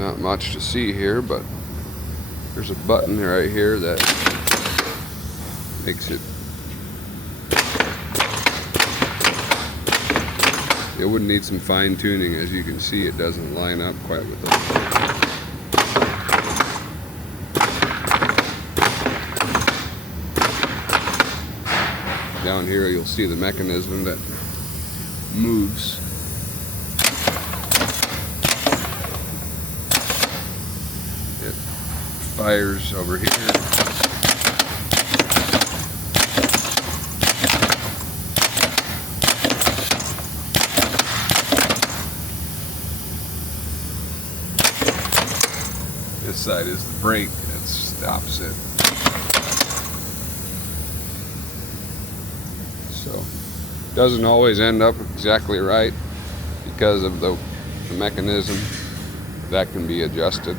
not much to see here, but there's a button right here that makes it. It would need some fine tuning. As you can see, it doesn't line up quite with the. Down here you'll see the mechanism that moves. It fires over here. This side is the brake that stops it. So, doesn't always end up exactly right because of the mechanism that can be adjusted.